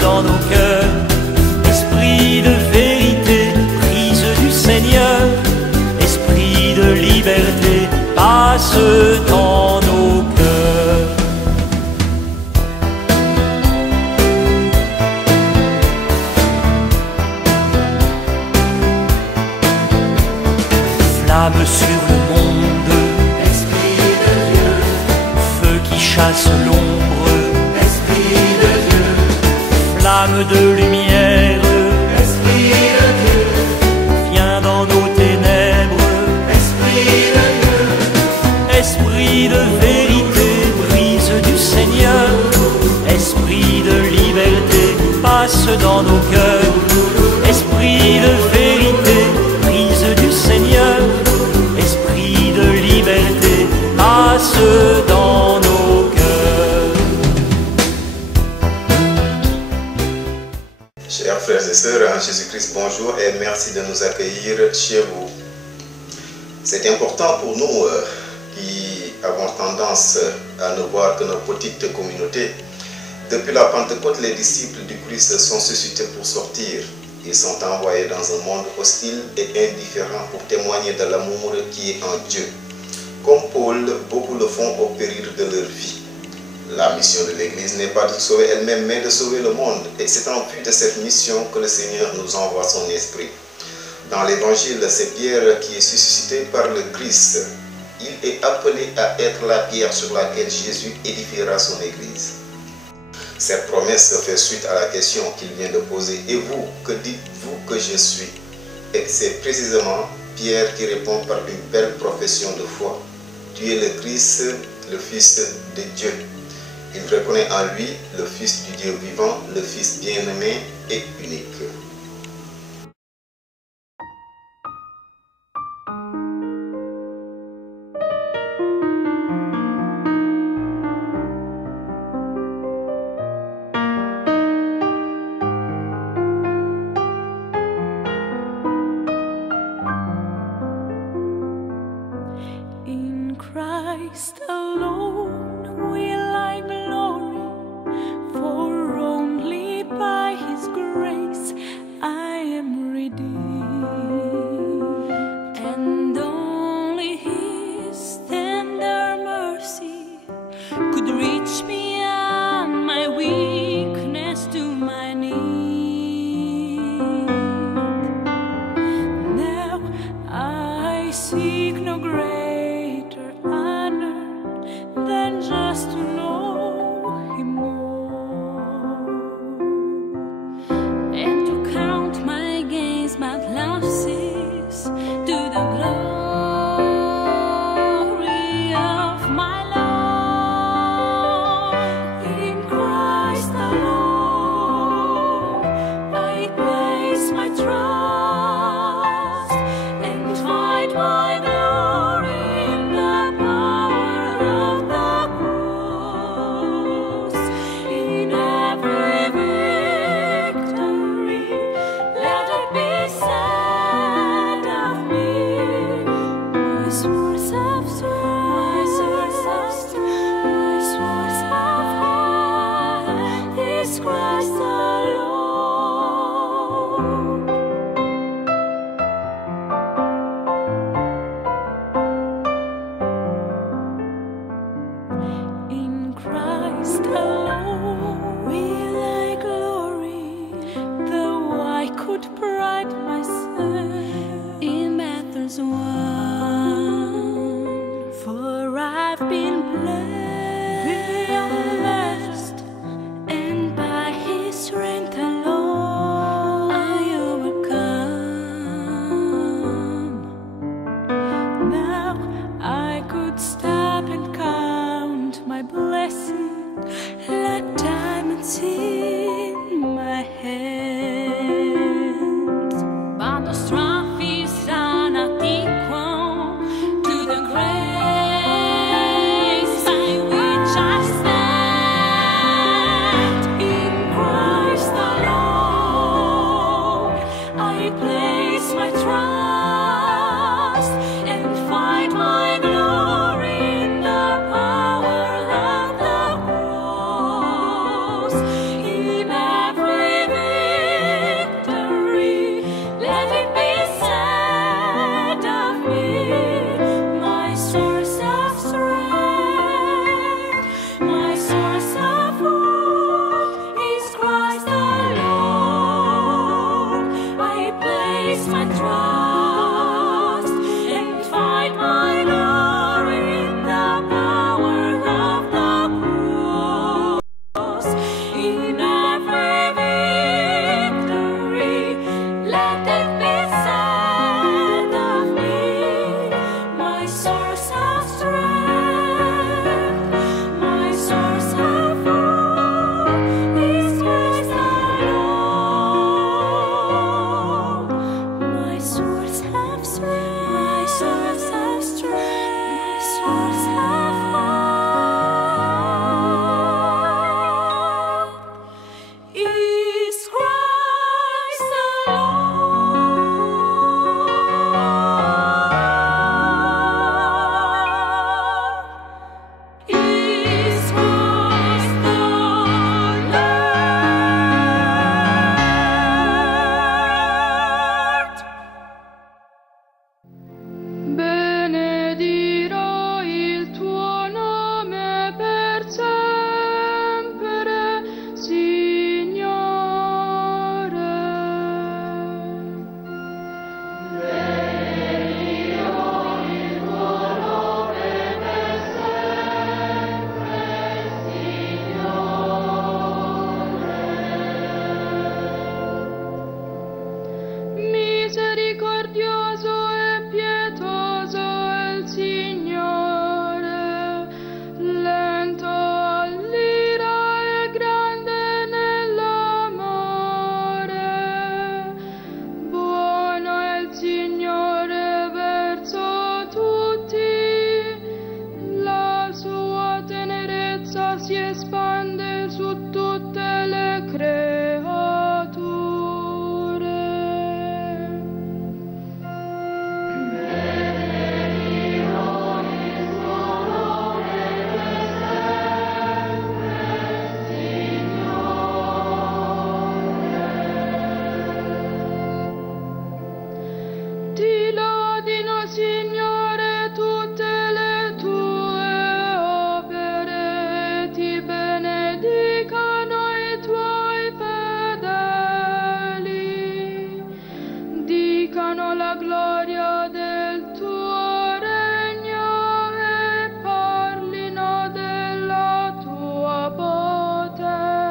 dans nos cœurs. Esprit de vérité, prise du Seigneur. Esprit de liberté, passe dans nos cœurs. Flamme sur le monde, Esprit de Dieu, feu qui chasse l'ombre, Esprit de Dieu, flamme de lumière, Esprit de Dieu, viens dans nos ténèbres. Esprit de Dieu, Esprit de vérité, brise du Seigneur. Esprit de liberté, passe dans nos cœurs. Esprit de vérité, brise du Seigneur. Esprit de liberté, passe dans nos cœurs. Chers frères et sœurs en Jésus-Christ, bonjour et merci de nous accueillir chez vous. C'est important pour nous qui avons tendance à ne voir que nos petites communautés. Depuis la Pentecôte, les disciples du Christ sont suscités pour sortir. Ils sont envoyés dans un monde hostile et indifférent pour témoigner de l'amour qui est en Dieu. Comme Paul, beaucoup le font au péril de leur vie. La mission de l'Église n'est pas de sauver elle-même, mais de sauver le monde. Et c'est en vue de cette mission que le Seigneur nous envoie son Esprit. Dans l'Évangile, c'est Pierre qui est suscité par le Christ. Il est appelé à être la pierre sur laquelle Jésus édifiera son Église. Cette promesse fait suite à la question qu'il vient de poser. Et vous, que dites-vous que je suis? Et c'est précisément Pierre qui répond par une belle profession de foi. Tu es le Christ, le Fils de Dieu. Il reconnaît en lui le Fils du Dieu vivant, le Fils bien-aimé et unique. In Christ alone will I glory, for only by His grace I am redeemed, and only His tender mercy could reach beyond my weakness to my need. Now I seek no greater honor than just to know Him more, and to count my gains my losses to the glory of my Lord. In Christ alone I place my trust and find my glory in the power of the cross. In every victory, let it be said of me, my source of strength, my source of hope is Christ alone. In Christ alone will I glory, though I could pride myself in battles won, for I've been blessed, and by His strength alone I overcome. Now I could stop and count my blessings like diamonds in my hands, but the trophies are not equal to the grace by which I stand. In Christ alone I place my trust and find my glory in the power of the cross. In vita si espande su tutte le creature. Ti lodino, Signore, tutte le tue opere, ti benedicano i tuoi fedeli, dicano la gloria del tuo regno e parlino della tua potenza.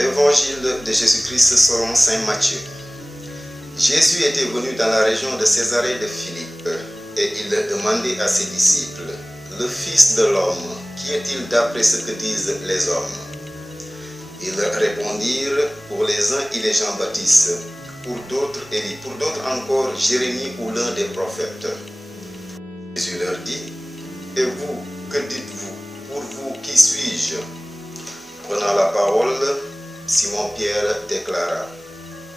Évangile de Jésus-Christ selon Saint Matthieu. Jésus était venu dans la région de Césarée de Philippe et il demandait à ses disciples, « Le Fils de l'homme, qui est-il d'après ce que disent les hommes ?» Ils répondirent, « Pour les uns, il est Jean-Baptiste, pour d'autres, Élie, pour d'autres encore, Jérémie ou l'un des prophètes. » Jésus leur dit, « Et vous, que dites-vous? Pour vous, qui suis-je » Prenant la parole, Simon-Pierre déclara,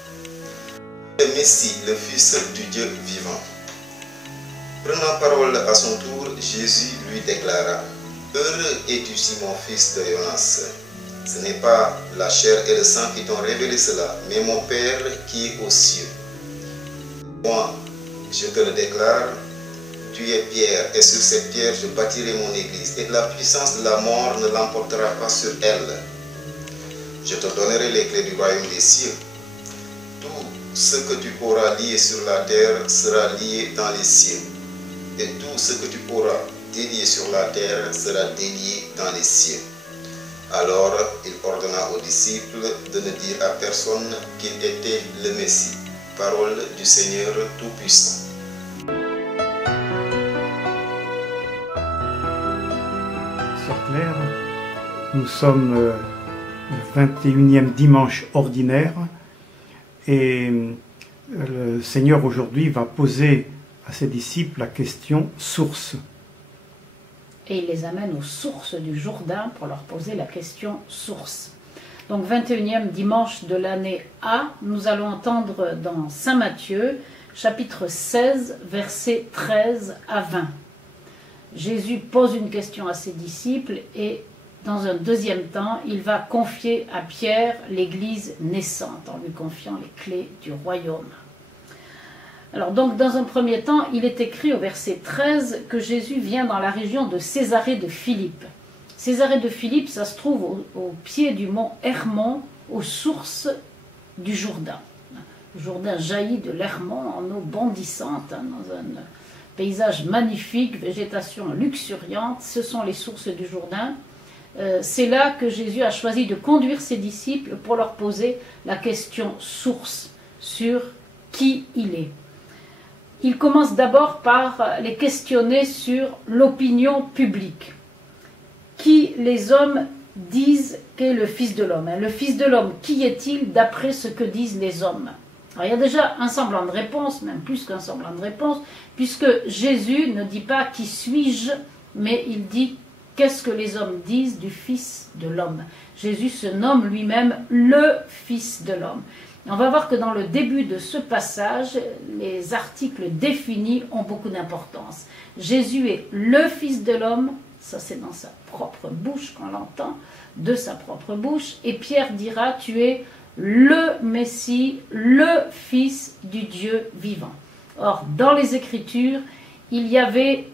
« Le Messie, le Fils du Dieu vivant. » Prenant parole à son tour, Jésus lui déclara, « Heureux es-tu, Simon, fils de Jonas. Ce n'est pas la chair et le sang qui t'ont révélé cela, mais mon Père qui est aux cieux. Moi, je te le déclare, tu es pierre, et sur cette pierre je bâtirai mon église, et la puissance de la mort ne l'emportera pas sur elle. Je te donnerai les clés du royaume des cieux. Tout ce que tu auras lié sur la terre sera lié dans les cieux, et tout ce que tu auras délié sur la terre sera délié dans les cieux. » Alors il ordonna aux disciples de ne dire à personne qu'il était le Messie. Parole du Seigneur Tout-Puissant. Sœur Claire, nous sommes le 21e dimanche ordinaire et le Seigneur aujourd'hui va poser à ses disciples la question source. Et il les amène aux sources du Jourdain pour leur poser la question source. Donc 21e dimanche de l'année A, nous allons entendre dans Saint Matthieu, chapitre 16, versets 13 à 20. Jésus pose une question à ses disciples et dans un deuxième temps, il va confier à Pierre l'église naissante en lui confiant les clés du royaume. Alors donc dans un premier temps, il est écrit au verset 13 que Jésus vient dans la région de Césarée de Philippe. Césarée de Philippe, ça se trouve au pied du mont Hermon, aux sources du Jourdain. Le Jourdain jaillit de l'Hermon en eau bondissante, dans un paysage magnifique, végétation luxuriante. Ce sont les sources du Jourdain. c'est là que Jésus a choisi de conduire ses disciples pour leur poser la question source sur qui il est. Il commence d'abord par les questionner sur l'opinion publique. Qui les hommes disent qu'est le Fils de l'homme? Le Fils de l'homme, qui est-il d'après ce que disent les hommes? Alors, il y a déjà un semblant de réponse, même plus qu'un semblant de réponse, puisque Jésus ne dit pas « qui suis-je », mais il dit « qu'est-ce que les hommes disent du Fils de l'homme ». Jésus se nomme lui-même le Fils de l'homme. On va voir que dans le début de ce passage, les articles définis ont beaucoup d'importance. Jésus est le Fils de l'homme, ça c'est dans sa propre bouche qu'on l'entend, de sa propre bouche, et Pierre dira « tu es le Messie, le Fils du Dieu vivant ». Or, dans les Écritures, il y avait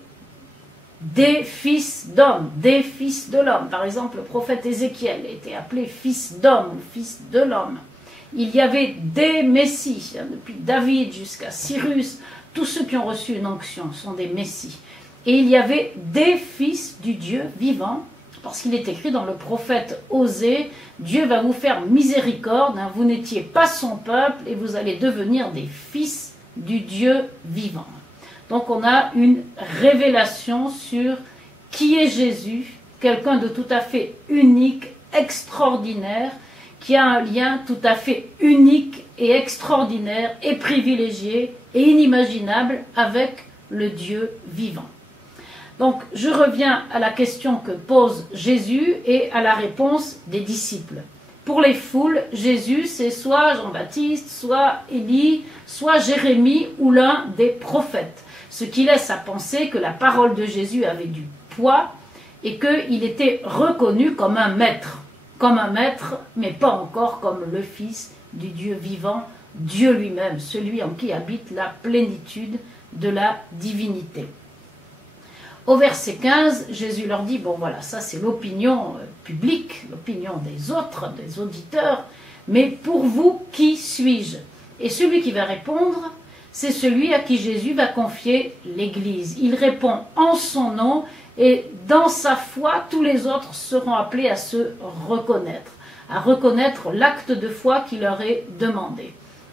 des fils d'hommes, des fils de l'homme. Par exemple, le prophète Ézéchiel était appelé fils d'homme ou fils de l'homme. Il y avait des messies, depuis David jusqu'à Cyrus, tous ceux qui ont reçu une onction sont des messies. Et il y avait des fils du Dieu vivant, parce qu'il est écrit dans le prophète Osée, Dieu va vous faire miséricorde, vous n'étiez pas son peuple et vous allez devenir des fils du Dieu vivant. Donc on a une révélation sur qui est Jésus, quelqu'un de tout à fait unique, extraordinaire, qui a un lien tout à fait unique et extraordinaire et privilégié et inimaginable avec le Dieu vivant. Donc je reviens à la question que pose Jésus et à la réponse des disciples. Pour les foules, Jésus c'est soit Jean-Baptiste, soit Élie, soit Jérémie ou l'un des prophètes. Ce qui laisse à penser que la parole de Jésus avait du poids et qu'il était reconnu comme un maître, mais pas encore comme le Fils du Dieu vivant, Dieu lui-même, celui en qui habite la plénitude de la divinité. Au verset 15, Jésus leur dit, bon voilà, ça c'est l'opinion publique, l'opinion des autres, des auditeurs, mais pour vous, qui suis-je? Et celui qui va répondre, c'est celui à qui Jésus va confier l'Église. Il répond en son nom et dans sa foi, tous les autres seront appelés à se reconnaître, à reconnaître l'acte de foi qui leur est demandé.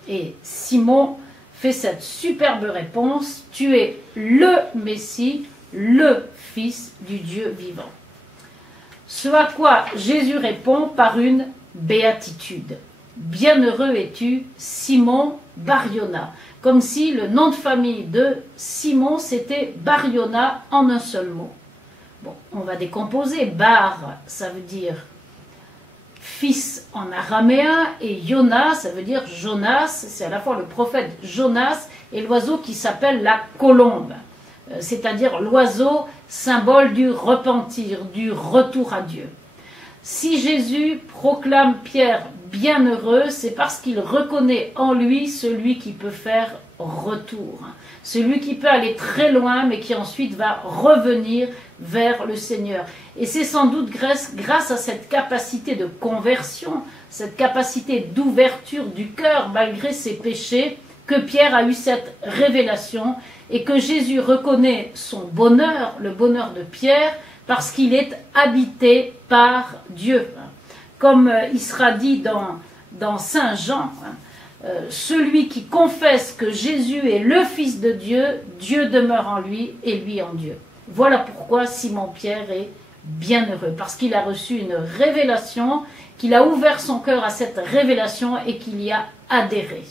Et Simon fait cette superbe réponse, tu es le Messie, le Fils du Dieu vivant. Ce à quoi Jésus répond par une béatitude. Bienheureux es-tu, Simon Bar-Yona. Comme si le nom de famille de Simon, c'était Bar-Yona en un seul mot. Bon, on va décomposer. Bar, ça veut dire fils en araméen, et Yona, ça veut dire Jonas. C'est à la fois le prophète Jonas et l'oiseau qui s'appelle la colombe. C'est-à-dire l'oiseau symbole du repentir, du retour à Dieu. Si Jésus proclame Pierre bienheureux, c'est parce qu'il reconnaît en lui celui qui peut faire retour, celui qui peut aller très loin mais qui ensuite va revenir vers le Seigneur. Et c'est sans doute grâce à cette capacité de conversion, cette capacité d'ouverture du cœur malgré ses péchés, que Pierre a eu cette révélation et que Jésus reconnaît son bonheur, le bonheur de Pierre, parce qu'il est habité par Dieu. Comme il sera dit dans Saint Jean, celui qui confesse que Jésus est le Fils de Dieu, Dieu demeure en lui et lui en Dieu. Voilà pourquoi Simon-Pierre est bienheureux, parce qu'il a reçu une révélation, qu'il a ouvert son cœur à cette révélation et qu'il y a adhéré.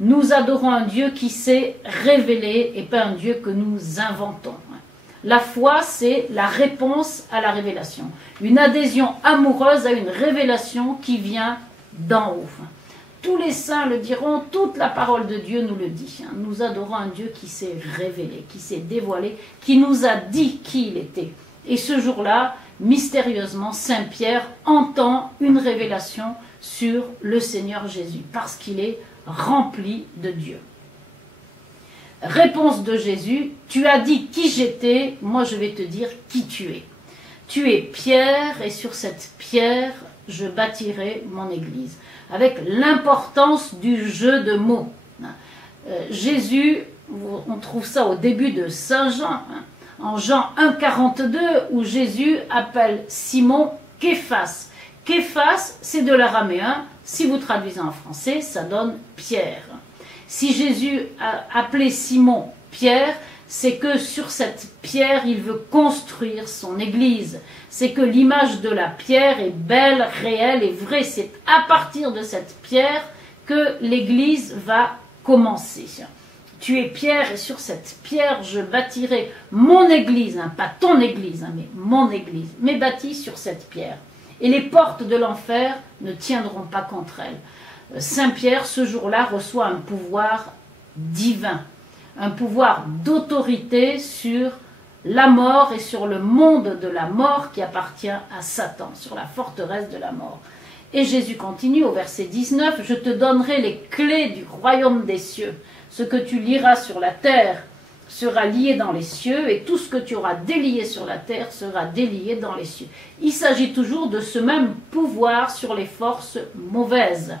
Nous adorons un Dieu qui s'est révélé et pas un Dieu que nous inventons. La foi, c'est la réponse à la révélation. Une adhésion amoureuse à une révélation qui vient d'en haut. Tous les saints le diront, toute la parole de Dieu nous le dit. Nous adorons un Dieu qui s'est révélé, qui s'est dévoilé, qui nous a dit qui il était. Et ce jour-là, mystérieusement, Saint Pierre entend une révélation sur le Seigneur Jésus, parce qu'il est rempli de Dieu. Réponse de Jésus, tu as dit qui j'étais, moi je vais te dire qui tu es. Tu es Pierre et sur cette pierre je bâtirai mon église. Avec l'importance du jeu de mots. Jésus, on trouve ça au début de Saint Jean, en Jean 1,42, où Jésus appelle Simon Képhas. Képhas, c'est de l'araméen. Si vous traduisez en français, ça donne Pierre. Si Jésus a appelé Simon Pierre, c'est que sur cette pierre, il veut construire son église. C'est que l'image de la pierre est belle, réelle et vraie. C'est à partir de cette pierre que l'église va commencer. Tu es pierre et sur cette pierre, je bâtirai mon église, pas ton église, mais mon église, mais bâtie sur cette pierre. Et les portes de l'enfer ne tiendront pas contre elle. Saint Pierre, ce jour-là, reçoit un pouvoir divin, un pouvoir d'autorité sur la mort et sur le monde de la mort qui appartient à Satan, sur la forteresse de la mort. Et Jésus continue au verset 19, « Je te donnerai les clés du royaume des cieux. Ce que tu lieras sur la terre sera lié dans les cieux, et tout ce que tu auras délié sur la terre sera délié dans les cieux. » Il s'agit toujours de ce même pouvoir sur les forces mauvaises.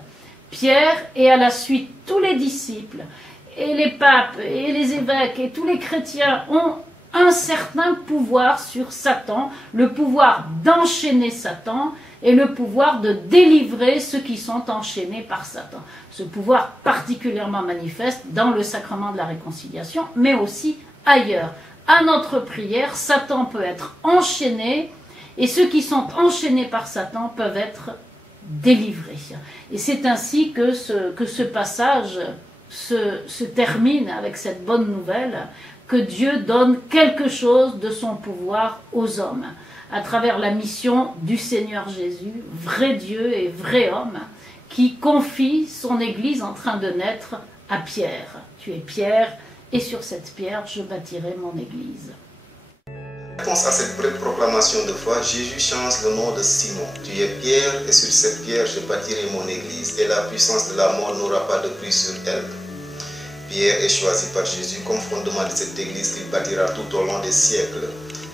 Pierre et à la suite tous les disciples, et les papes, et les évêques, et tous les chrétiens ont un certain pouvoir sur Satan, le pouvoir d'enchaîner Satan, et le pouvoir de délivrer ceux qui sont enchaînés par Satan. Ce pouvoir particulièrement manifeste dans le sacrement de la réconciliation, mais aussi ailleurs. À notre prière, Satan peut être enchaîné, et ceux qui sont enchaînés par Satan peuvent être délivrés. Et c'est ainsi que ce passage se termine avec cette bonne nouvelle, que Dieu donne quelque chose de son pouvoir aux hommes, à travers la mission du Seigneur Jésus, vrai Dieu et vrai homme, qui confie son Église en train de naître à Pierre. Tu es Pierre, et sur cette pierre, je bâtirai mon Église. En réponse à cette proclamation de foi, Jésus change le nom de Simon. Tu es Pierre, et sur cette pierre, je bâtirai mon Église, et la puissance de la mort n'aura pas de prise sur elle. Pierre est choisi par Jésus comme fondement de cette Église qu'il bâtira tout au long des siècles.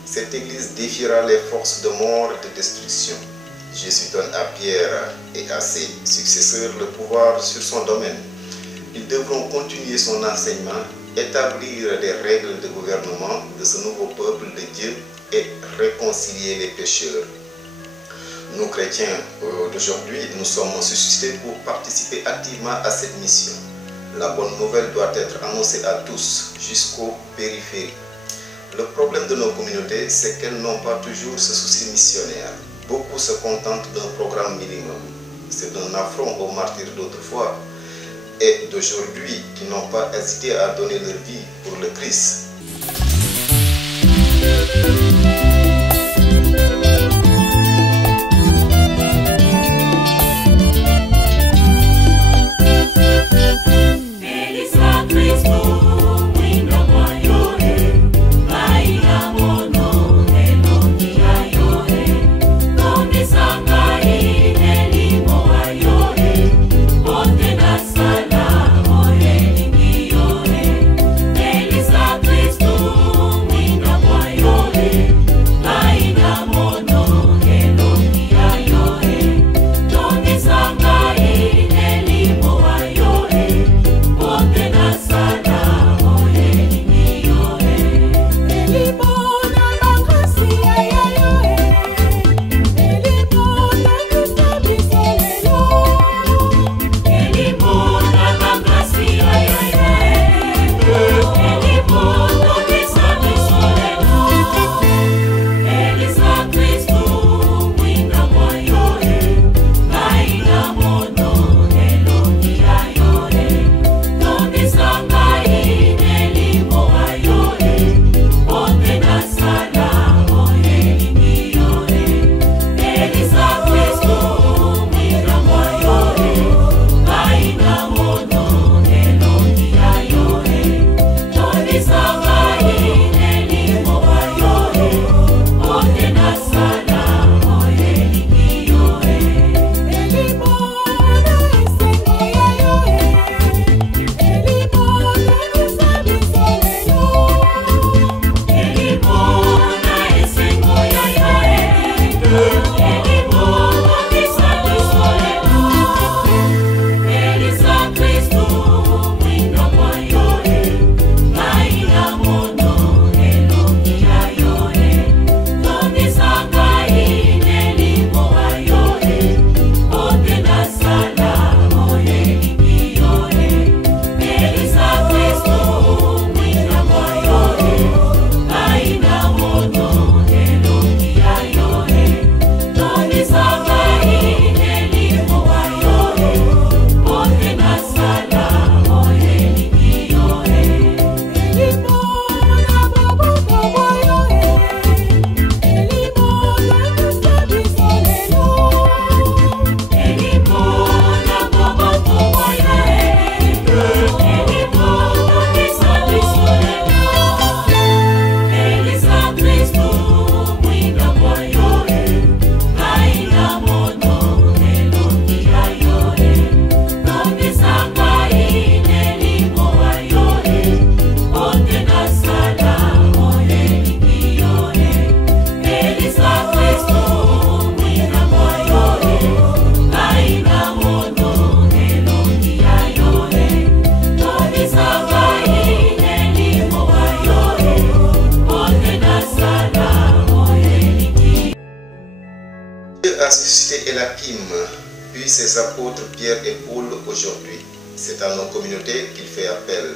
Cette Église défiera les forces de mort et de destruction. Jésus donne à Pierre et à ses successeurs le pouvoir sur son domaine. Ils devront continuer son enseignement, établir des règles de gouvernement de ce nouveau peuple de Dieu et réconcilier les pécheurs. Nous, chrétiens d'aujourd'hui, nous sommes suscités pour participer activement à cette mission. La bonne nouvelle doit être annoncée à tous, jusqu'aux périphéries. Le problème de nos communautés, c'est qu'elles n'ont pas toujours ce souci missionnaire. Beaucoup se contentent d'un programme minimum. C'est un affront aux martyrs d'autrefois et d'aujourd'hui qui n'ont pas hésité à donner leur vie pour le Christ. ses apôtres Pierre et Paul aujourd'hui. C'est à nos communautés qu'il fait appel.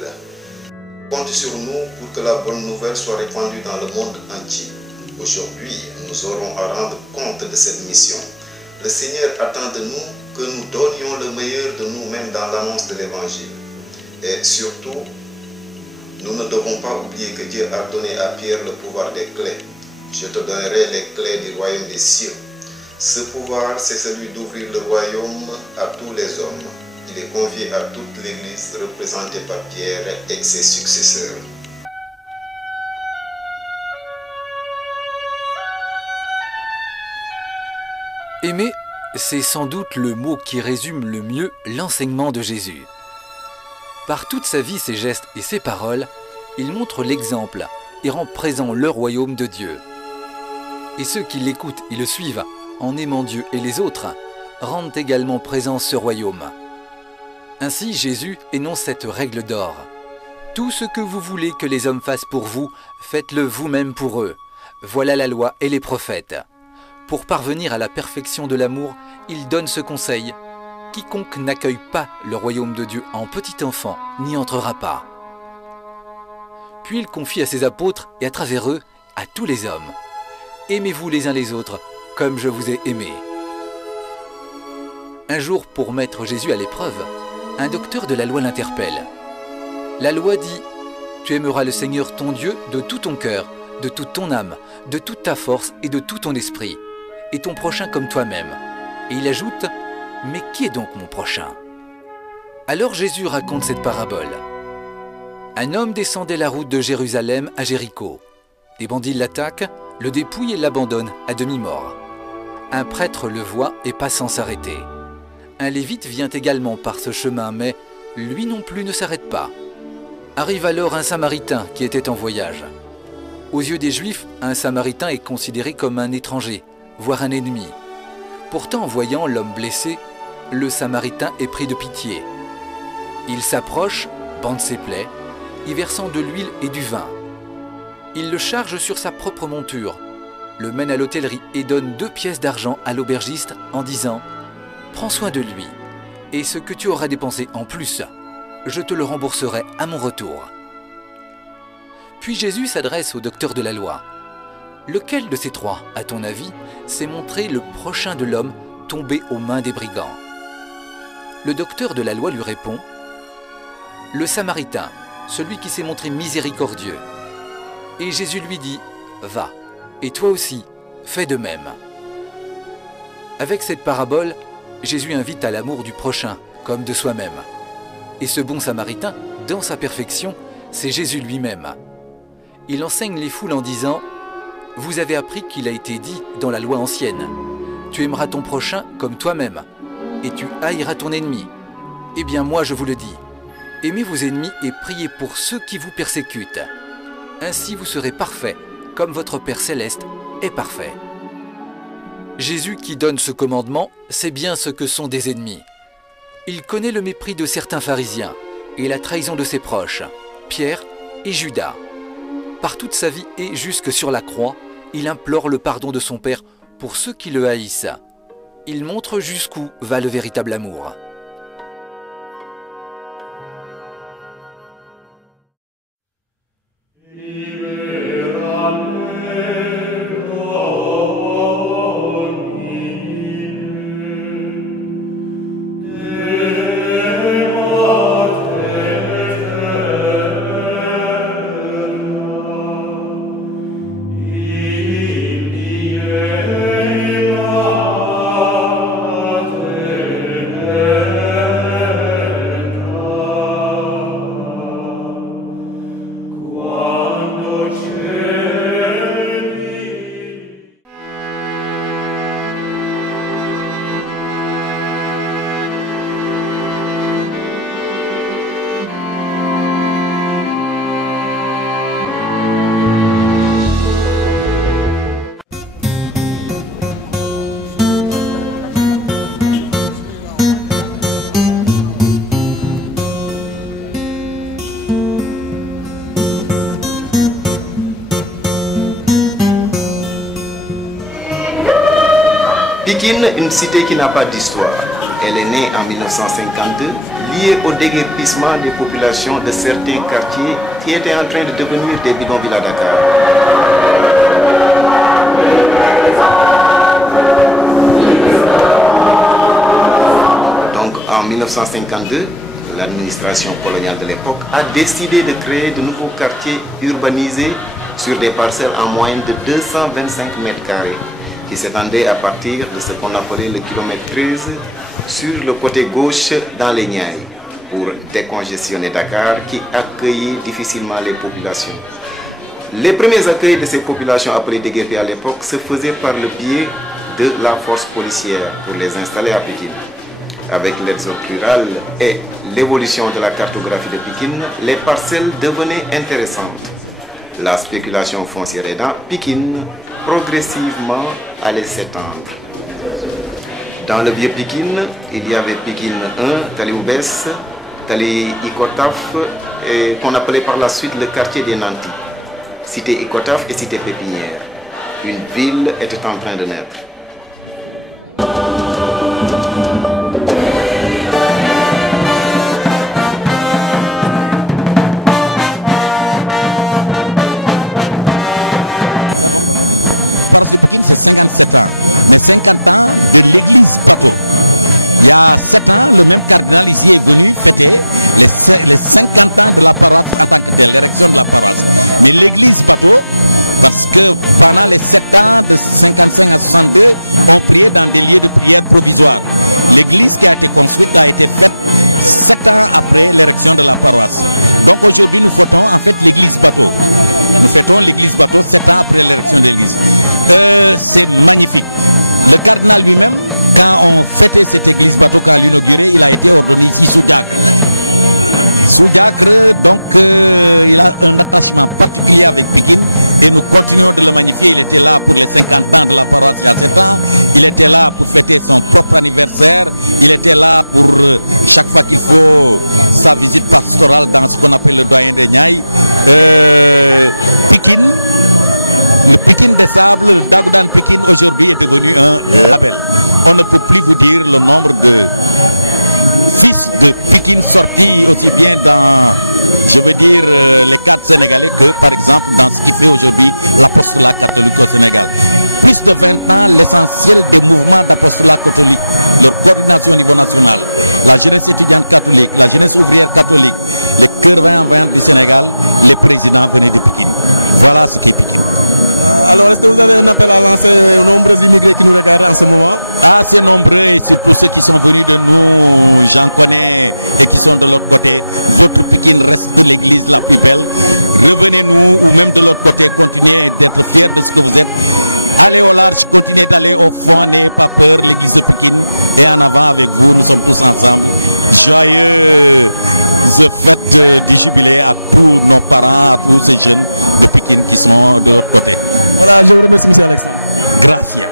Compte sur nous pour que la bonne nouvelle soit répandue dans le monde entier. Aujourd'hui, nous aurons à rendre compte de cette mission. Le Seigneur attend de nous que nous donnions le meilleur de nous-mêmes dans l'annonce de l'Évangile. Et surtout, nous ne devons pas oublier que Dieu a donné à Pierre le pouvoir des clés. Je te donnerai les clés du royaume des cieux. Ce pouvoir, c'est celui d'ouvrir le royaume à tous les hommes. Il est convié à toute l'Église représentée par Pierre et ses successeurs. Aimer, c'est sans doute le mot qui résume le mieux l'enseignement de Jésus. Par toute sa vie, ses gestes et ses paroles, il montre l'exemple et rend présent le royaume de Dieu. Et ceux qui l'écoutent et le suivent, en aimant Dieu et les autres, rendent également présent ce royaume. Ainsi, Jésus énonce cette règle d'or. Tout ce que vous voulez que les hommes fassent pour vous, faites-le vous-même pour eux. Voilà la loi et les prophètes. Pour parvenir à la perfection de l'amour, il donne ce conseil. Quiconque n'accueille pas le royaume de Dieu en petit enfant n'y entrera pas. Puis il confie à ses apôtres et à travers eux, à tous les hommes. Aimez-vous les uns les autres comme je vous ai aimé. Un jour, pour mettre Jésus à l'épreuve, un docteur de la loi l'interpelle. La loi dit « Tu aimeras le Seigneur ton Dieu de tout ton cœur, de toute ton âme, de toute ta force et de tout ton esprit, et ton prochain comme toi-même. » Et il ajoute « Mais qui est donc mon prochain ?» Alors Jésus raconte cette parabole. Un homme descendait la route de Jérusalem à Jéricho. Des bandits l'attaquent, le dépouillent et l'abandonnent à demi-mort. Un prêtre le voit et passe sans s'arrêter. Un lévite vient également par ce chemin, mais lui non plus ne s'arrête pas. Arrive alors un samaritain qui était en voyage. Aux yeux des Juifs, un samaritain est considéré comme un étranger, voire un ennemi. Pourtant, en voyant l'homme blessé, le samaritain est pris de pitié. Il s'approche, bande ses plaies, y versant de l'huile et du vin. Il le charge sur sa propre monture, le mène à l'hôtellerie et donne 2 pièces d'argent à l'aubergiste en disant « Prends soin de lui, et ce que tu auras dépensé en plus, je te le rembourserai à mon retour. » Puis Jésus s'adresse au docteur de la loi. « Lequel de ces 3, à ton avis, s'est montré le prochain de l'homme tombé aux mains des brigands ?» Le docteur de la loi lui répond « Le Samaritain, celui qui s'est montré miséricordieux. » Et Jésus lui dit « Va, et toi aussi, fais de même. » Avec cette parabole, Jésus invite à l'amour du prochain, comme de soi-même. Et ce bon Samaritain, dans sa perfection, c'est Jésus lui-même. Il enseigne les foules en disant « Vous avez appris qu'il a été dit dans la loi ancienne, tu aimeras ton prochain comme toi-même, et tu haïras ton ennemi. Eh bien moi je vous le dis, aimez vos ennemis et priez pour ceux qui vous persécutent. Ainsi vous serez parfaits, comme votre Père céleste est parfait. » Jésus qui donne ce commandement sait bien ce que sont des ennemis. Il connaît le mépris de certains pharisiens et la trahison de ses proches, Pierre et Judas. Par toute sa vie et jusque sur la croix, il implore le pardon de son Père pour ceux qui le haïssent. Il montre jusqu'où va le véritable amour. Pikine, une cité qui n'a pas d'histoire, Elle est née en 1952, liée au déguerpissement des populations de certains quartiers qui étaient en train de devenir des bidonvilles à Dakar. Donc en 1952, l'administration coloniale de l'époque a décidé de créer de nouveaux quartiers urbanisés sur des parcelles en moyenne de 225 mètres carrés qui s'étendaient à partir de ce qu'on appelait le kilomètre 13 sur le côté gauche dans les Niayes pour décongestionner Dakar qui accueillait difficilement les populations. Les premiers accueils de ces populations appelées déguerpées à l'époque se faisaient par le biais de la force policière pour les installer à Pikine. Avec l'exode rural et l'évolution de la cartographie de Pikine, les parcelles devenaient intéressantes. La spéculation foncière aidant, Pikine progressivement allait s'étendre. Dans le vieux Pikine, il y avait Pikine 1, Tali Oubès, Tali Ikotaf, qu'on appelait par la suite le quartier des Nantis. Cité Ikotaf et cité Pépinière. Une ville était en train de naître. Paroisse de Pikine, c'est 57 ans, mais 50 ans de l'église Pato. Il y a 7 ans, le même cardinal ici est venu fêter les 50 ans de la paroisse en tant que telle, l'érection de la paroisse. Mais l'église Pato, parce que pendant les 7 ans de 55 à 62, on priait dans des lieux de prière provisoires. L'église qui a été construite a été faite 7 ans après l'érection de la paroisse. Donc aujourd'hui nous fêtons en fait l'église Bateau. Nous fêtons l'église Bateau 7 ans après l'érection de l'église. C'est magnifique. Le cardinal lui-même, quand on fêtait cette église Bateau, quand l'inauguré, il a été ordonné ici sous Diacre. Sous Diacre, donc il a un attachement particulier avec Pikine et nous continuons de le magnifier. Il était là pour les 50 ans de la paroisse il y a 7 ans. Il était là pour fêter son propre anniversaire. Il était là pour chaque fois qu'il faut sa visite pastorale dans ce qu'on appelle le doyen des Niayes. Pikine, le Pikine des Sables, Dagoudane Pikine aujourd'hui est devenu un label. On ne peut plus vous dire le nombre de fils de Pikine sortis aussi bien dans, je veux dire, les cadres sénégalais que par exemple dans ce qui fait aujourd'hui l'apostolat catholique au Sénégal. Plus de 20 ans, l'essentiel des mouvements d'apostolat catholique, leur coordination au niveau national, la jeunesse étudiante catholique, la jeunesse ouvrière catholique, les cœurs vaillants du Sénégal, les présidents venaient de Pikine. Voilà ce qu'est Pikine. Alors, est-ce que vous avez un appel à lancer aux nombreux immigrés qui nous regardent en ce moment? Ah, c'est nombreux et surtout ceux qui sont venus de nous, j'en connais, et qui sont de l'autre côté. Votre Pikine reste de l'église la plus belle. Revenez-nous ou même de l'autre côté, continuez d'être fiers de ce que vous êtes. Allez au large, continuez d'aller au fond, n'ayez pas peur, l'église de Pikine est en avant avec vous, nous sommes tous ensemble. Joyeux fête du jubilé à tous nos parents, à tous ces jeunes de Pikine qui sont de l'autre côté. Voilà, je vous remercie, M. Alexandre. Gracias.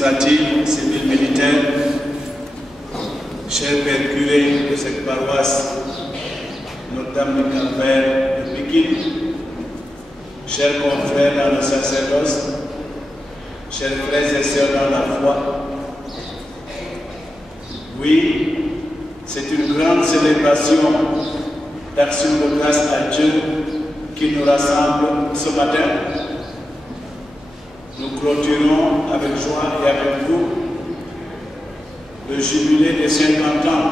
administrative, civile, militaire, cher père curé de cette paroisse, Notre-Dame du Calvaire de Pikine, chers confrères dans le sacerdoce, chers frères et sœurs dans la foi, oui, c'est une grande célébration d'action de grâce à Dieu qui nous rassemble ce matin. Nous clôturons avec joie et avec vous le jubilé des 50 ans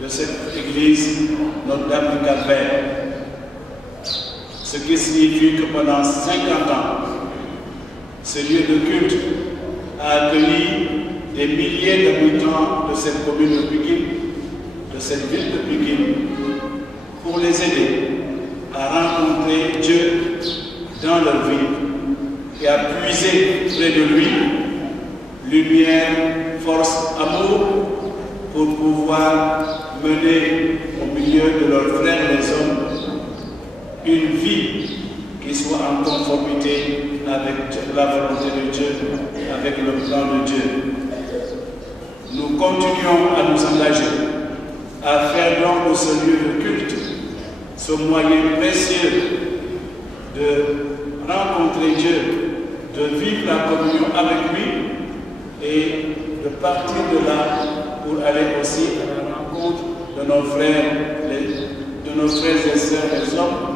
de cette église Notre-Dame du Calvaire. Ce qui signifie que pendant 50 ans, ce lieu de culte a accueilli des milliers d'habitants de cette commune de Pikine, de cette ville de Pikine, pour les aider à rencontrer Dieu dans leur vie et à puiser près de lui lumière, force, amour pour pouvoir mener au milieu de leurs frères les hommes une vie qui soit en conformité avec la volonté de Dieu, avec le plan de Dieu. Nous continuons à nous engager à faire don de ce lieu de culte, ce moyen précieux de rencontrer Dieu, de vivre la communion avec lui et de partir de là pour aller aussi à la rencontre de nos frères, et sœurs, les hommes,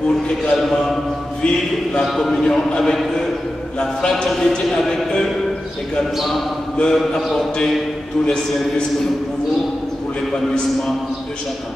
pour également vivre la communion avec eux, la fraternité avec eux, également leur apporter tous les services que nous pouvons pour l'épanouissement de chacun.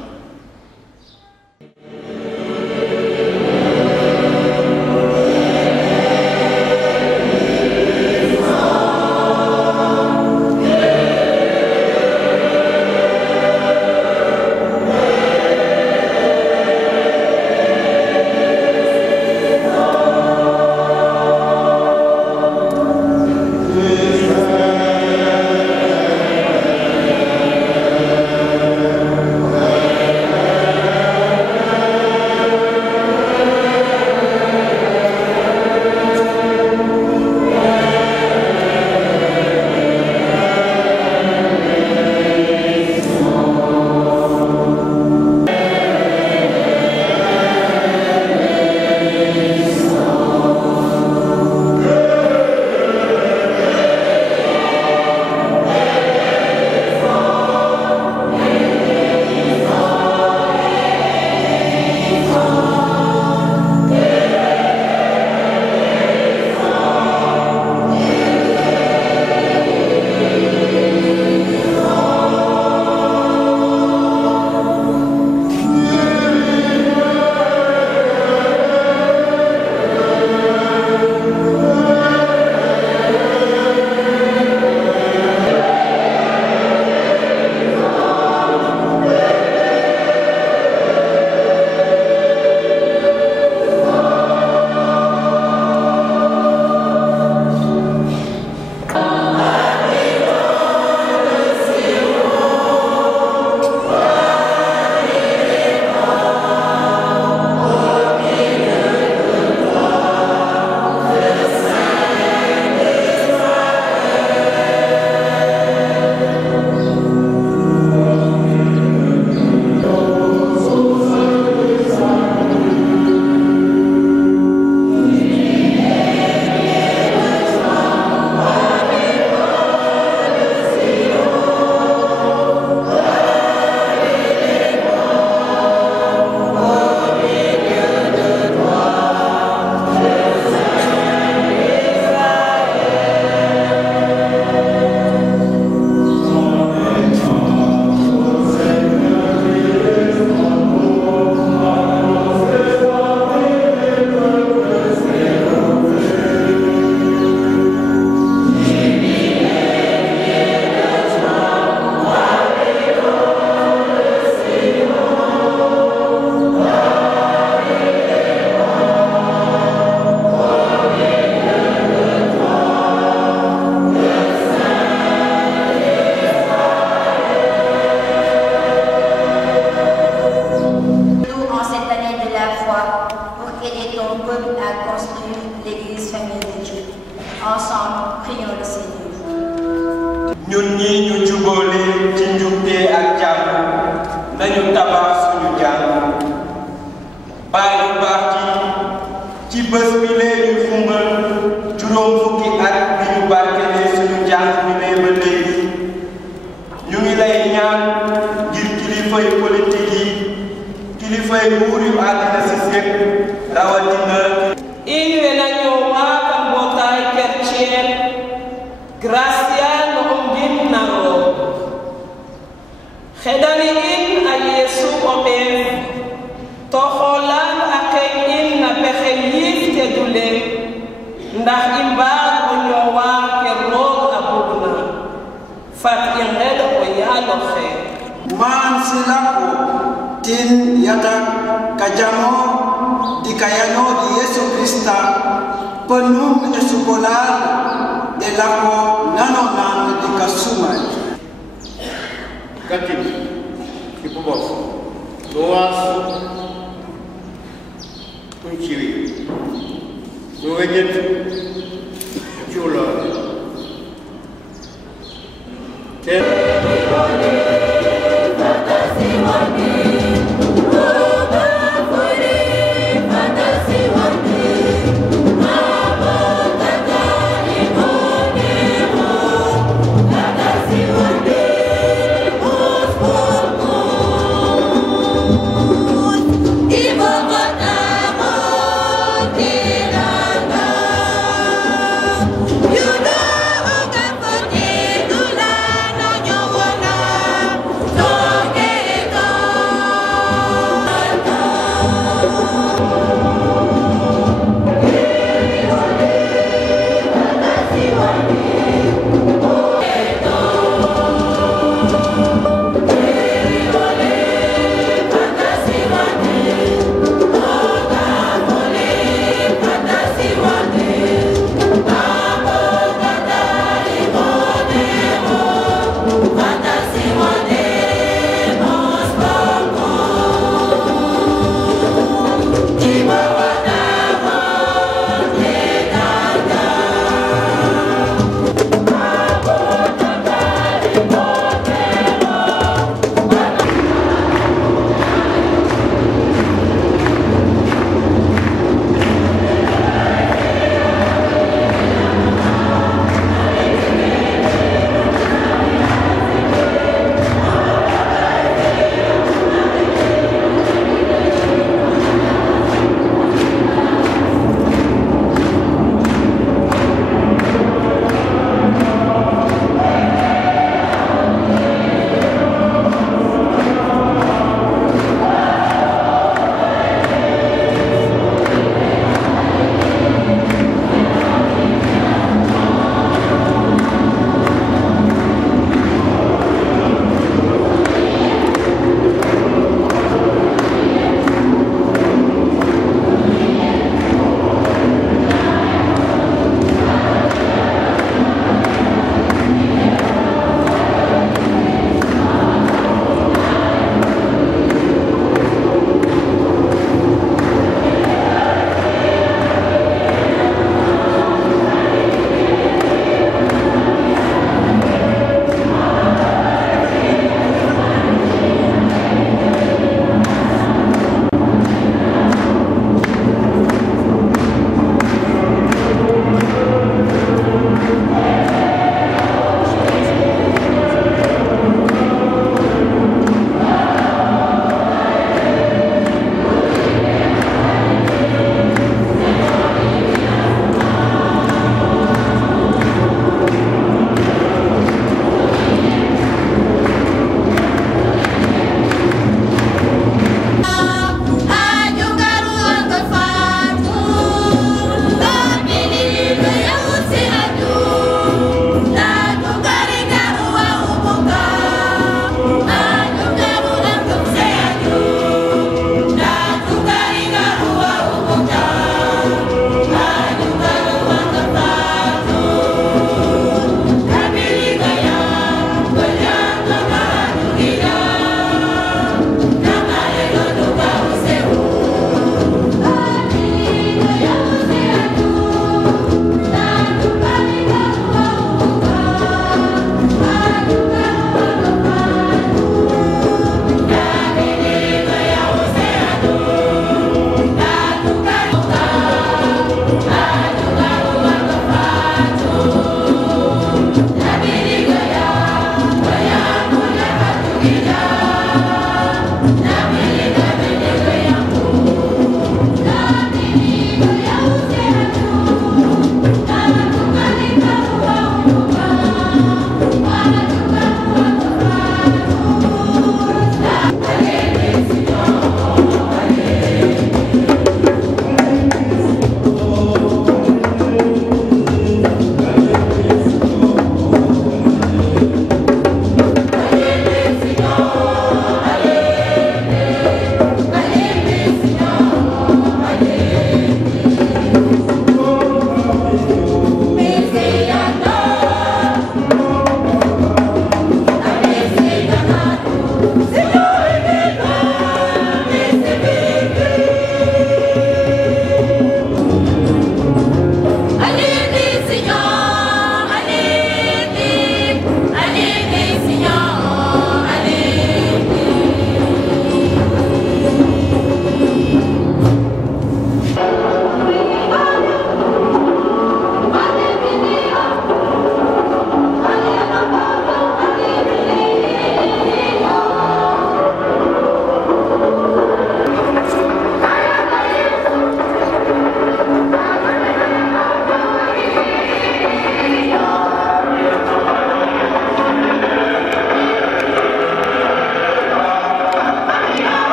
ñun ñii ñu jubóole ci njubte ak jàmm nañu tabax suñu jàmm bàyyi baax ci bés bi leen xumbal juróom lay muur yu àddina si sépp rawatina iwe nañu waa ka mbootaay chrétien Gracia no umbin naro xedani in a Yesu omen to xolan akay in na pexe yiif te dule ndax i mbaag o ñoowaa ke roog a bugna fat i ngel o yaalo xe man silako tin yata kajamo di kayano di Yesu Krista penum esukolal elako nanonan di kasumay Katim ipobof doasu kunchiwi doeget chula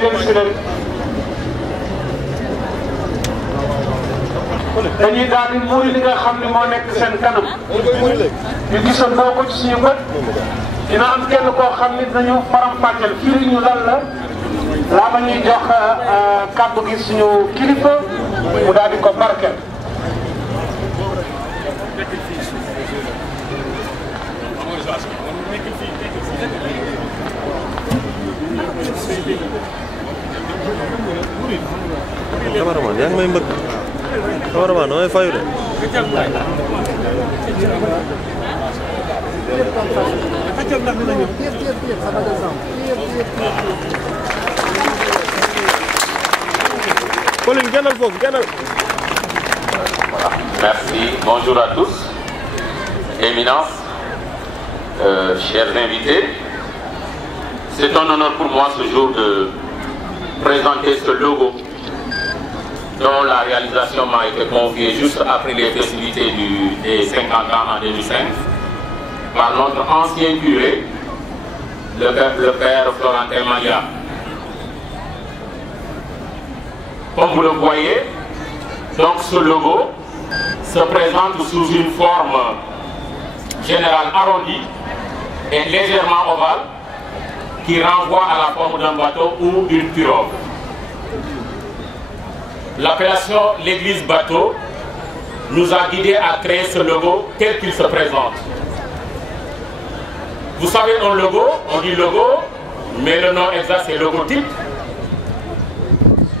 jege si leen dañuy daal di muuri li nga xam ne moo nekk seen kanam ñu gisandoo ko ci suñu bët dina am kenn koo xam ni dañu faram-fàcceel firi ñu lan la laa ma ñuy jox kàddu gi suñu kilifa mu daal di ko barkeel. Cameraman, yaa ngi may mbëgg. Cameraman, nooy fayu de. Pauline, génnal foofu, génnal. Merci, bonjour à tous. Éminence, chers invités, c'est un honneur pour moi ce jour de présenter ce logo dont la réalisation m'a été confiée juste après les festivités des 50 ans en 2005 par notre ancien curé, le père Florentin Malia. Comme vous le voyez, donc ce logo se présente sous une forme générale arrondie et légèrement ovale qui renvoie à la forme d'un bateau ou d'une pirogue. L'appellation l'église bateau nous a guidés à créer ce logo tel qu'il se présente. Vous savez, un logo, on dit logo, mais le nom exact c'est logotype.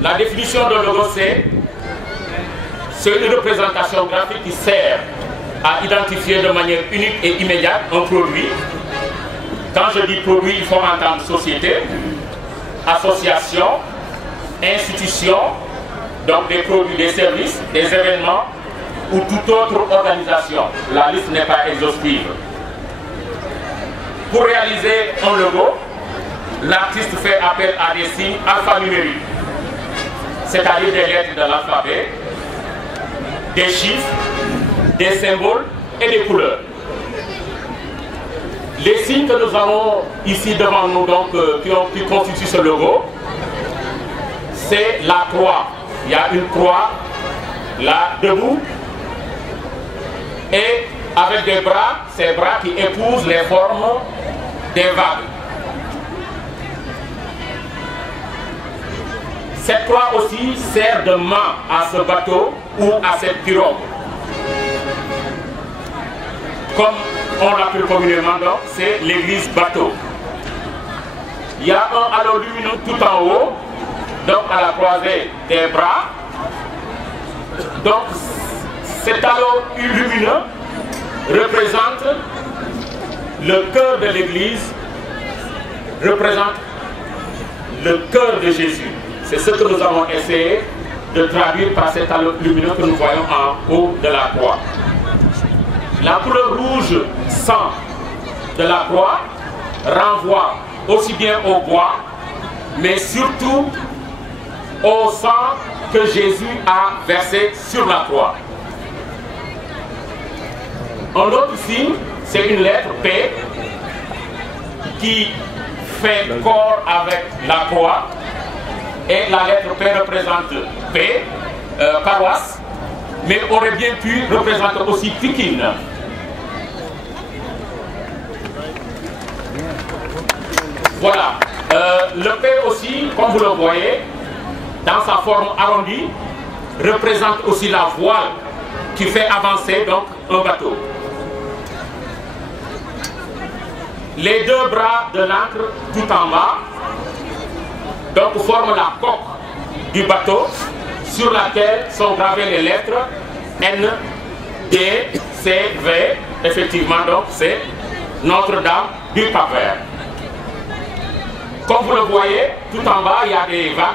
La définition d'un logo c'est une représentation graphique qui sert à identifier de manière unique et immédiate un produit. Quand je dis produit, il faut entendre société, association, institution, donc des produits, des services, des événements ou toute autre organisation. La liste n'est pas exhaustive. Pour réaliser un logo, l'artiste fait appel à des signes alphanumériques, c'est-à-dire des lettres de l'alphabet, des chiffres, des symboles et des couleurs. Les signes que nous avons ici devant nous, donc, qui constituent ce logo, c'est la croix. Il y a une croix là debout et avec des bras, ces bras qui épousent les formes des vagues. Cette croix aussi sert de mât à ce bateau ou à cette pirogue. Comme on l'appelle communément, donc, c'est l'église bateau. Il y a un halo lumineux tout en haut, donc à la croisée des bras. Donc cet halo lumineux représente le cœur de l'église, représente le cœur de Jésus. C'est ce que nous avons essayé de traduire par cet halo lumineux que nous voyons en haut de la croix. La couleur rouge sang de la croix renvoie aussi bien au bois, mais surtout au sang que Jésus a versé sur la croix. Un autre signe, c'est une lettre P qui fait corps avec la croix, et la lettre P représente P, paroisse, mais aurait bien pu représenter aussi Pikine. Voilà. Le P aussi, comme vous le voyez, dans sa forme arrondie, représente aussi la voile qui fait avancer donc un bateau. Les deux bras de l'ancre tout en bas donc forment la coque du bateau sur laquelle sont gravées les lettres N, D, C, V. Effectivement, donc c'est Notre-Dame du Cap-Vert. Comme vous le voyez, tout en bas, il y a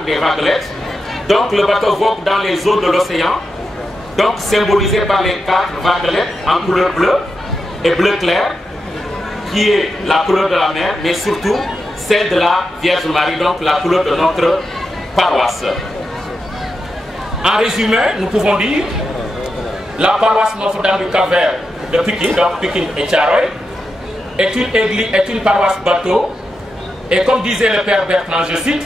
des vaguelettes. Donc le bateau vogue dans les eaux de l'océan, donc symbolisé par les 4 vaguelettes en couleur bleue et bleu clair, qui est la couleur de la mer, mais surtout celle de la Vierge Marie, donc la couleur de notre paroisse. En résumé, nous pouvons dire la paroisse Notre-Dame du Cap-Vert de Pikine, donc Pikine et Thiaroye, est une paroisse bateau. Et comme disait le père Bertrand, je cite,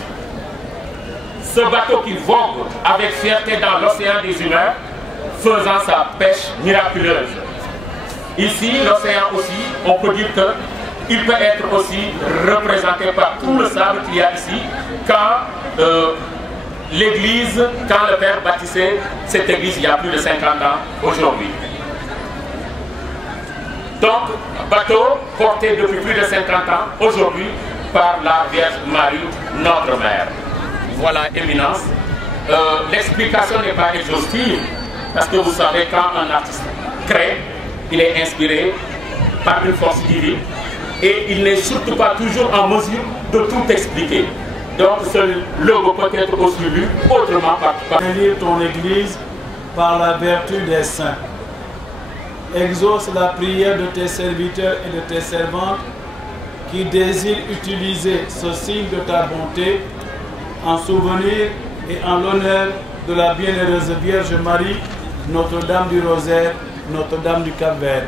ce bateau qui vogue avec fierté dans l'océan des humains, faisant sa pêche miraculeuse. Ici, l'océan aussi, on peut dire qu'il peut être aussi représenté par tout le sable qu'il y a ici, quand l'église, quand le Père bâtissait cette église il y a plus de 50 ans aujourd'hui. Donc, bateau porté depuis plus de 50 ans aujourd'hui par la Vierge Marie, notre Mère. Voilà, Éminence. L'explication n'est pas exhaustive, parce que vous savez, quand un artiste crée, il est inspiré par une force divine et il n'est surtout pas toujours en mesure de tout expliquer. Donc ce logo peut être aussi lu autrement par bénir ton Église par la vertu des saints. Exauce la prière de tes serviteurs et de tes servantes qui désirent utiliser ce signe de ta bonté en souvenir et en l'honneur de la bienheureuse Vierge Marie, Notre-Dame du Rosaire, Notre-Dame du Cap-Vert.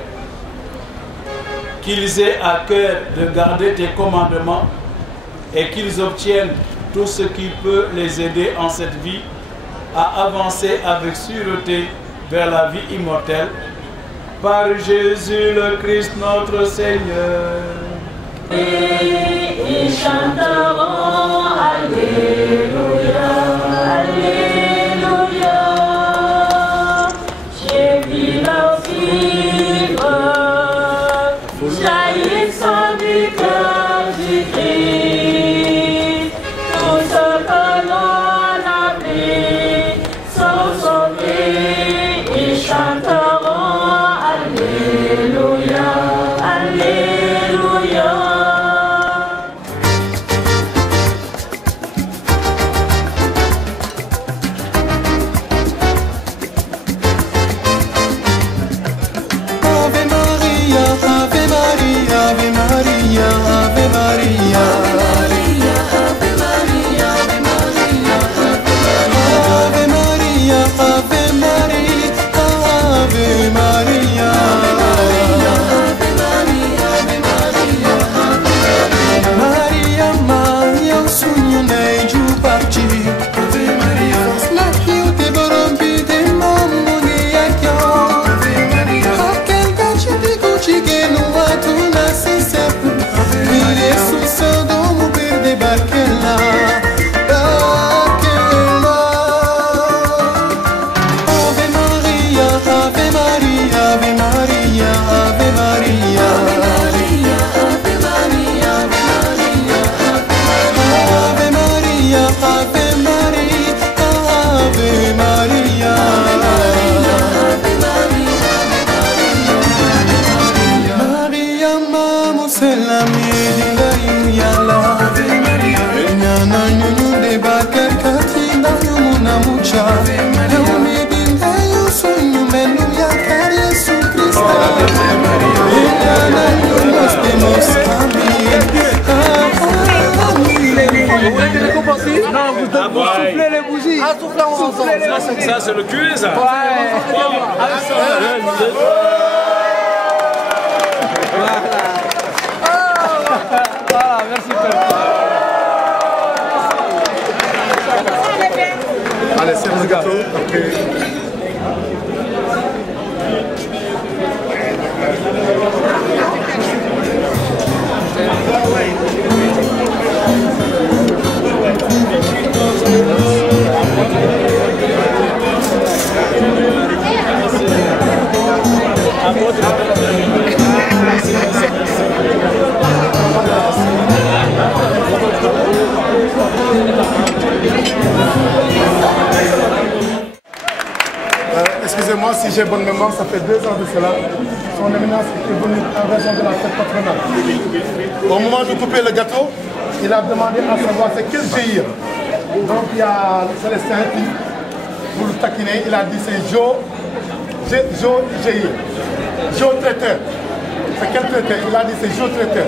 Qu'ils aient à cœur de garder tes commandements et qu'ils obtiennent tout ce qui peut les aider en cette vie à avancer avec sûreté vers la vie immortelle. Par Jésus le Christ notre Seigneur. Et chanteront Alléluia, Alléluia. J'ai vu leur vivre, jaillissant du cœur du Christ. Tout ce que l'on a vu sont sauvés et chanteront Alléluia, Alléluia. Non, vous soufflez les bougies. Soufflez les bougies. Ça, c'est le cul, ça. Ouais. Voilà, merci Père. Allez, c'est le gars. Excusez-moi si j'ai bonne mémoire, ça fait 2 ans de cela. Son éminence est venu en raison de la fête patronale. Au moment de couper le gâteau, il a demandé à savoir c'est quel GIE. Donc il y a Célestin qui, pour le taquiner, il a dit c'est Joe GIE. Joe Traiteur. C'est quel traiteur? Il a dit c'est Joe Traiteur.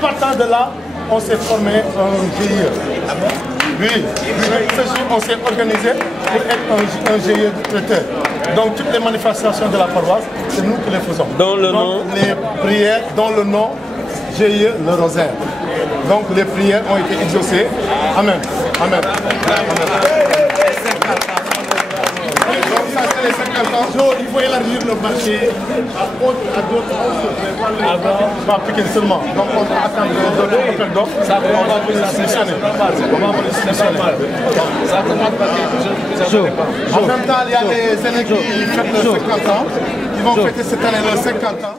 Partant de là, on s'est formé un GIE. Oui, ce jour on s'est organisé pour être un GIE de traiteur. Donc toutes les manifestations de la paroisse, c'est nous qui les faisons. Dans le nom. Les prières, dans le nom GIE Le Rosaire. Donc les prières ont été exaucées. Amen. Amen. Donc ça c'est les 50 ans. Il faut élargir le marché à d'autres pas piquer seulement. Donc on va attendre d'autres appels d'offres. On va vous institutionner. En même temps, il y a les Sénégalais qui fêtent leurs 50 ans. Ils vont fêter cette année leurs 50 ans.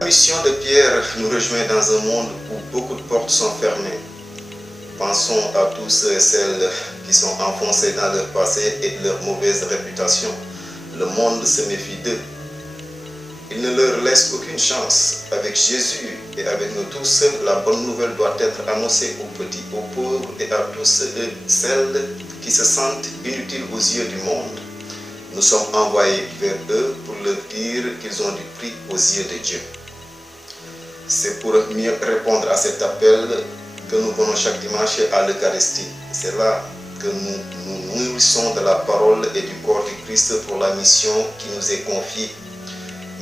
La mission de Pierre nous rejoint dans un monde où beaucoup de portes sont fermées. Pensons à tous ceux et celles qui sont enfoncés dans leur passé et de leur mauvaise réputation. Le monde se méfie d'eux. Il ne leur laisse aucune chance. Avec Jésus et avec nous tous, la bonne nouvelle doit être annoncée aux petits, aux pauvres et à tous ceux et celles qui se sentent inutiles aux yeux du monde. Nous sommes envoyés vers eux pour leur dire qu'ils ont du prix aux yeux de Dieu. C'est pour mieux répondre à cet appel que nous venons chaque dimanche à l'Eucharistie. C'est là que nous nous nourrissons de la parole et du corps du Christ pour la mission qui nous est confiée.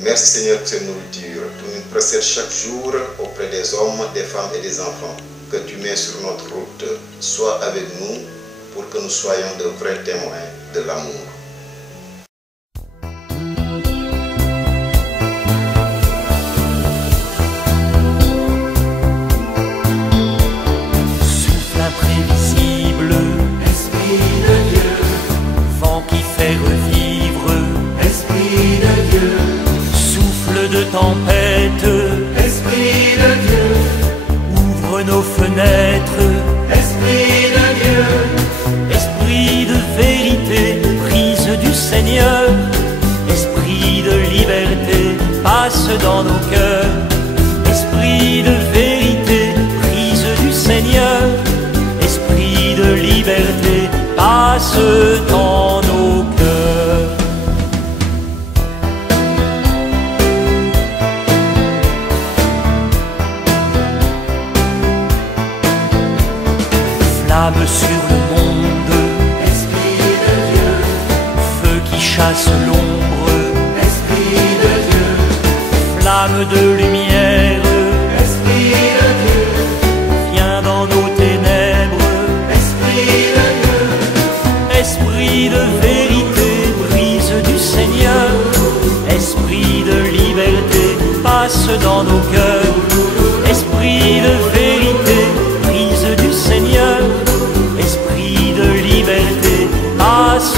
Merci Seigneur pour cette nourriture. Tu nous précèdes chaque jour auprès des hommes, des femmes et des enfants que tu mets sur notre route. Sois avec nous pour que nous soyons de vrais témoins de l'amour. Dans nos cœurs, esprit de vérité, prise du Seigneur, esprit de liberté, passe dans nos cœurs. Flamme sur le monde, esprit de Dieu, feu qui chasse l'ombre, esprit de Dieu, flamme de lumière, esprit de Dieu, viens dans nos ténèbres, esprit de Dieu, esprit de vérité, brise du Seigneur, esprit de liberté, passe dans nos cœurs, esprit de vérité, brise du Seigneur, esprit de liberté, passe